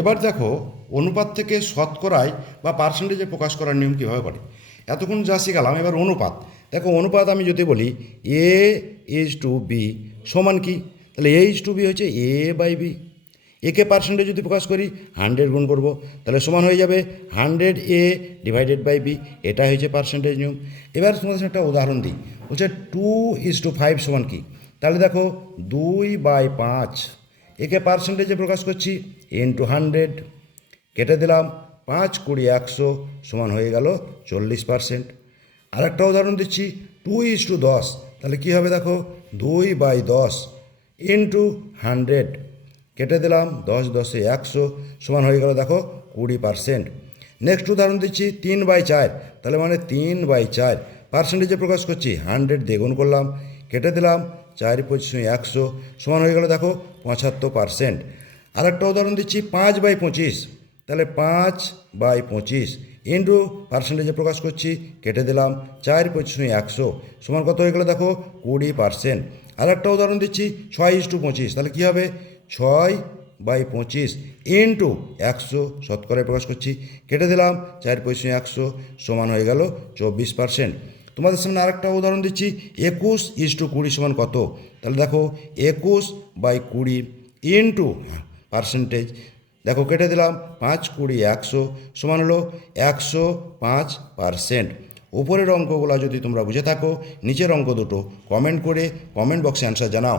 এবার দেখো অনুপাত থেকে শতকরায় বা পার্সেন্টেজে প্রকাশ করার নিয়ম কীভাবে করে। এতক্ষণ যা শিখালাম, এবার অনুপাত। দেখো অনুপাত আমি যদি বলি এ ইজ টু বি সমান কি, তাহলে এ ইজ টু বি হচ্ছে এ বাই বি। একে পার্সেন্টেজ যদি প্রকাশ করি 100 গুণ করব, তাহলে সমান হয়ে যাবে 100 এ ডিভাইডেড বাই বি। এটা হচ্ছে পার্সেন্টেজ নিয়ম। এবার তোমাদের সাথে একটা উদাহরণ দিই, হচ্ছে 2:5 সমান কি, তাহলে দেখো 2/5 একে পার্সেন্টেজে প্রকাশ করছি ইন্টু 100, কেটে দিলাম 5 20 100 সমান হয়ে গেল 40%। আর একটা উদাহরণ দিচ্ছি 2:10, তাহলে কী হবে দেখো 2/10 ইন্টু 100, কেটে দিলাম 10 10 100 সমান হয়ে গেল দেখো 20%। নেক্সট উদাহরণ দিচ্ছি 3/4, তাহলে মানে 3/4 পার্সেন্টেজে প্রকাশ করছি 100 দিয়ে গুণ করলাম, কেটে দিলাম 4 25 100 সমান হয়ে গেল দেখো 75%। আরেকটা উদাহরণ দিচ্ছি 5/25, তাহলে 5/25 ইন্টু পার্সেন্টেজে প্রকাশ করছি, কেটে দিলাম 4 25 100 সমান কত হয়ে গেল দেখো 20%। আরেকটা উদাহরণ দিচ্ছি 6:25, তাহলে কী হবে 6/25 ইন্টু 100 শতকরায় প্রকাশ করছি, কেটে দিলাম 4 25 100 সমান হয়ে গেল 24%। তোমাদের সামনে আরেকটা উদাহরণ দিচ্ছি 21:20 সমান কত, তাহলে দেখো 21/20 ইন্টু পার্সেন্টেজ, দেখো কেটে দিলাম 5 20 100 সমান হলো 105%। উপরের অঙ্কগুলো যদি তোমরা বুঝে থাকো, নিচের অঙ্ক দুটো কমেন্ট করে কমেন্ট বক্সে অ্যান্সার জানাও।